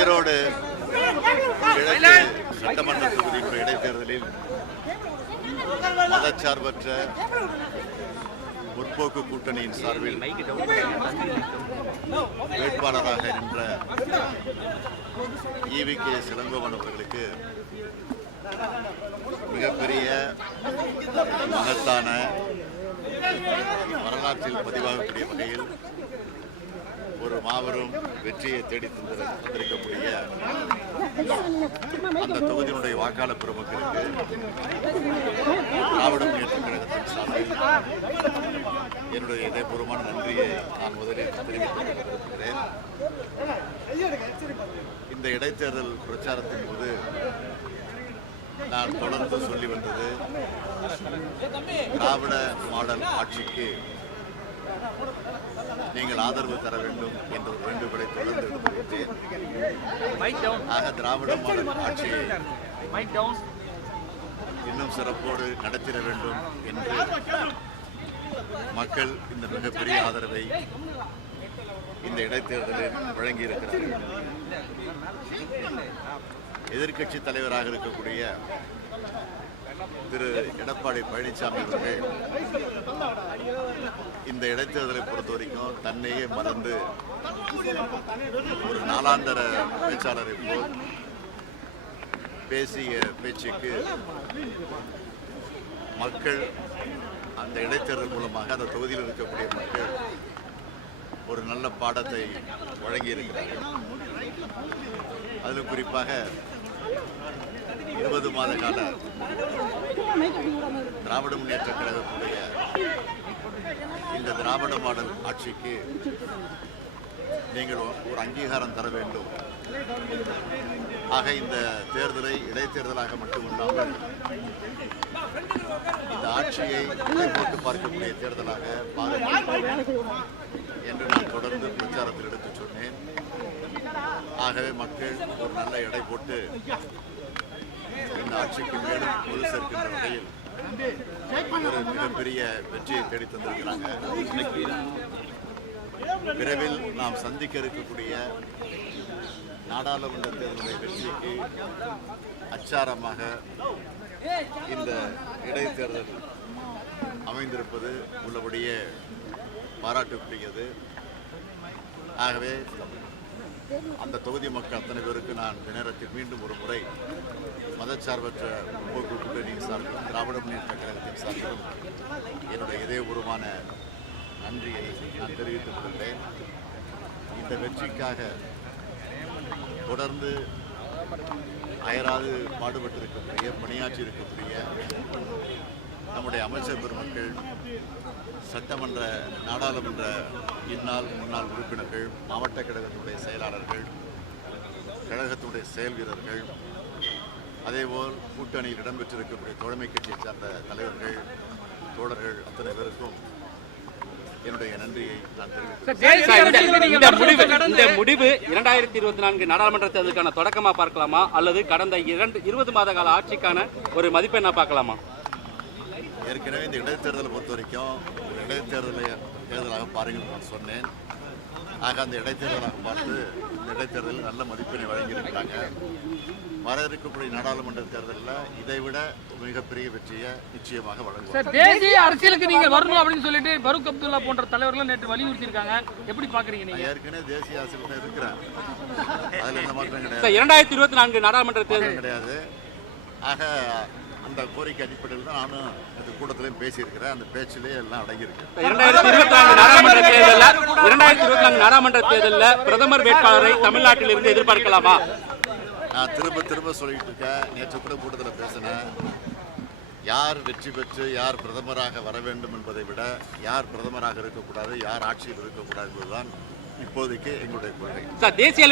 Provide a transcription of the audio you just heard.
ஈரோடு கிழக்கு சட்டமன்ற தொகுதி இடைத்தேர்தலில் மதச்சார்பற்ற முற்போக்கு கூட்டணியின் சார்பில் வேட்பாளராக நின்ற ஈவிகே இளங்கோவன் அவர்களுக்கு மிகப்பெரிய மகத்தான வரலாற்றில் பதிவாகக்கூடிய வகையில் ஒரு மாபெரும் வெற்றியை தேடி தந்திருக்கக்கூடிய அந்த தொகுதியினுடைய வாக்காளர் பெருமக்களுக்கு திராவிட முன்னேற்ற கழகத்தின் சார்பில் என்னுடைய இதயபூர்வமான நன்றியை நான் முதலில் தெரிவித்துக் கொண்டிருக்கிறேன். இந்த இடைத்தேர்தல் பிரச்சாரத்தின் போது நான் தொடர்ந்து சொல்லி வந்தது திராவிட மாடல் ஆட்சிக்கு நீங்கள் ஆதரவு தர வேண்டும் என்ற ஒரு வேண்டுகோளை தொடர்ந்து எடுத்துவிட்டேன். ஆக திராவிட மாடல் ஆட்சியை இன்னும் சிறப்போடு நடத்திட வேண்டும் என்று மக்கள் இந்த மிகப்பெரிய ஆதரவை இந்த இடைத்தேர்தலில் வழங்கியிருக்கிறார்கள். எதிர்க்கட்சி தலைவராக இருக்கக்கூடிய திரு எடப்பாடி பழனிசாமி அவர்கள் இந்த இடைத்தேர்தலை பொறுத்த வரைக்கும் தன்னையே மறந்து ஒரு நாளாந்தர பேச்சாளரை போல் பேசிய பேச்சுக்கு மக்கள் அந்த இடைத்தேர்தல் மூலமாக அந்த தொகுதியில் இருக்கக்கூடிய மக்கள் ஒரு நல்ல பாடத்தை வழங்கியிருக்கிறார்கள். அதிலும் குறிப்பாக 20 மாத கால திராவிட முன்னேற்ற கழகத்துடைய இந்த திராவிட மாடல் ஆட்சிக்கு நீங்கள் ஒரு அங்கீகாரம் தர வேண்டும். ஆக இந்த தேர்தலை இடைத்தேர்தலாக மட்டுமில்லாமல் இந்த ஆட்சியை போட்டு பார்க்கக்கூடிய தேர்தலாக என்று நான் தொடர்ந்து பிரச்சாரத்தில் எடுத்துச் சொன்னேன். ஆகவே மக்கள் ஒரு நல்ல எடை போட்டு இந்த ஆட்சிக்கு மேலும் பொது சேர்க்கின்ற வகையில் ஒரு மிகப்பெரிய வெற்றியை தேடி தந்திருக்கிறாங்க. விரைவில் நாம் சந்திக்க இருக்கக்கூடிய நாடாளுமன்ற தேர்தலை வெற்றிக்கு அச்சாரமாக இந்த இடைத்தேர்தல் அமைந்திருப்பது உள்ளபடியே பாராட்டுக்குரியது. ஆகவே அந்த தொகுதி மக்கள் அத்தனை பேருக்கு நான் இந்த நேரத்தில் மீண்டும் ஒரு முறை மதச்சார்பற்ற முற்போக்கு கூட்டணியின் சார்பிலும் திராவிட முன்னேற்ற கழகத்தின் சார்பிலும் என்னுடைய இதயபூர்வமான நன்றியை நான் தெரிவித்துக் கொள்கிறேன். இந்த வெற்றிக்காக தொடர்ந்து அயராது பாடுபட்டிருக்கக்கூடிய பணியாற்றி இருக்கக்கூடிய நம்முடைய அமைச்சர் பெருமக்கள், சட்டமன்ற நாடாளுமன்ற இந்நாள் முன்னாள் உறுப்பினர்கள், மாவட்ட கழகத்துடைய செயலாளர்கள், கழகத்துடைய செயல் வீரர்கள், அதேபோல் கூட்டணியில் இடம்பெற்றிருக்கக்கூடிய தோழமை கட்சியை சார்ந்த தலைவர்கள், தோழர்கள் அத்தனை பேருக்கும் என்னுடைய நன்றியை நான் தெரிவிக்கிறேன். இந்த முடிவு 2024 நாடாளுமன்ற தேர்தலுக்கான தொடக்கமா பார்க்கலாமா அல்லது கடந்த 20 மாத கால ஆட்சிக்கான ஒரு மதிப்பெண்ணா பார்க்கலாமா? ஏற்கனவே இந்த இடைத்தேர்தலை பொறுத்த வரைக்கும் தேர்தலாக பாருங்கள் நான் சொன்னேன். ஆக அந்த இடைத்தேர்தலாக பார்த்து இந்த இடைத்தேர்தலில் நல்ல மதிப்பெண்ணை வழங்கியிருக்கிறாங்க. வர இருக்கக்கூடிய நாடாளுமன்ற தேர்தலில் இதைவிட மிகப்பெரிய வெற்றியை நிச்சயமாக வழங்குவாங்க. தேசிய அரசியலுக்கு நீங்க வரணும் அப்படின்னு சொல்லிட்டு பரூக் அப்துல்லா போன்ற தலைவர்கள் நேற்று வலியுறுத்தி இருக்காங்க. எப்படி பாக்குறீங்க நீங்க? ஏற்கனவே தேசிய அரசியல் இருக்கிறேன், அதுல எந்த மாற்றம் கிடையாது. 2024 நாடாளுமன்ற தேர்தல் கிடையாது. ஆக அந்த கோரிக்கை அடிப்படையில் தான் நானும் இந்த கூட்டத்திலையும் பேசியிருக்கிறேன். அந்த பேச்சிலே எல்லாம் அடங்கியிருக்கு. 2024 நாடாளுமன்ற தேர்தலில் பிரதமர் வேட்பாளரை தமிழ்நாட்டில் இருந்து எதிர்பார்க்கலாமா? நான் திரும்ப சொல்லிட்டு இருக்கேன். நேற்று கூட கூட்டத்தில் பேசினேன். யார் வெற்றி பெற்று யார் பிரதமராக வர வேண்டும் என்பதை விட யார் பிரதமராக இருக்கக்கூடாது, யார் ஆட்சியில் இருக்கக்கூடாது என்பதுதான் இப்போதைக்கு எங்களுடைய கொள்கை. தேசிய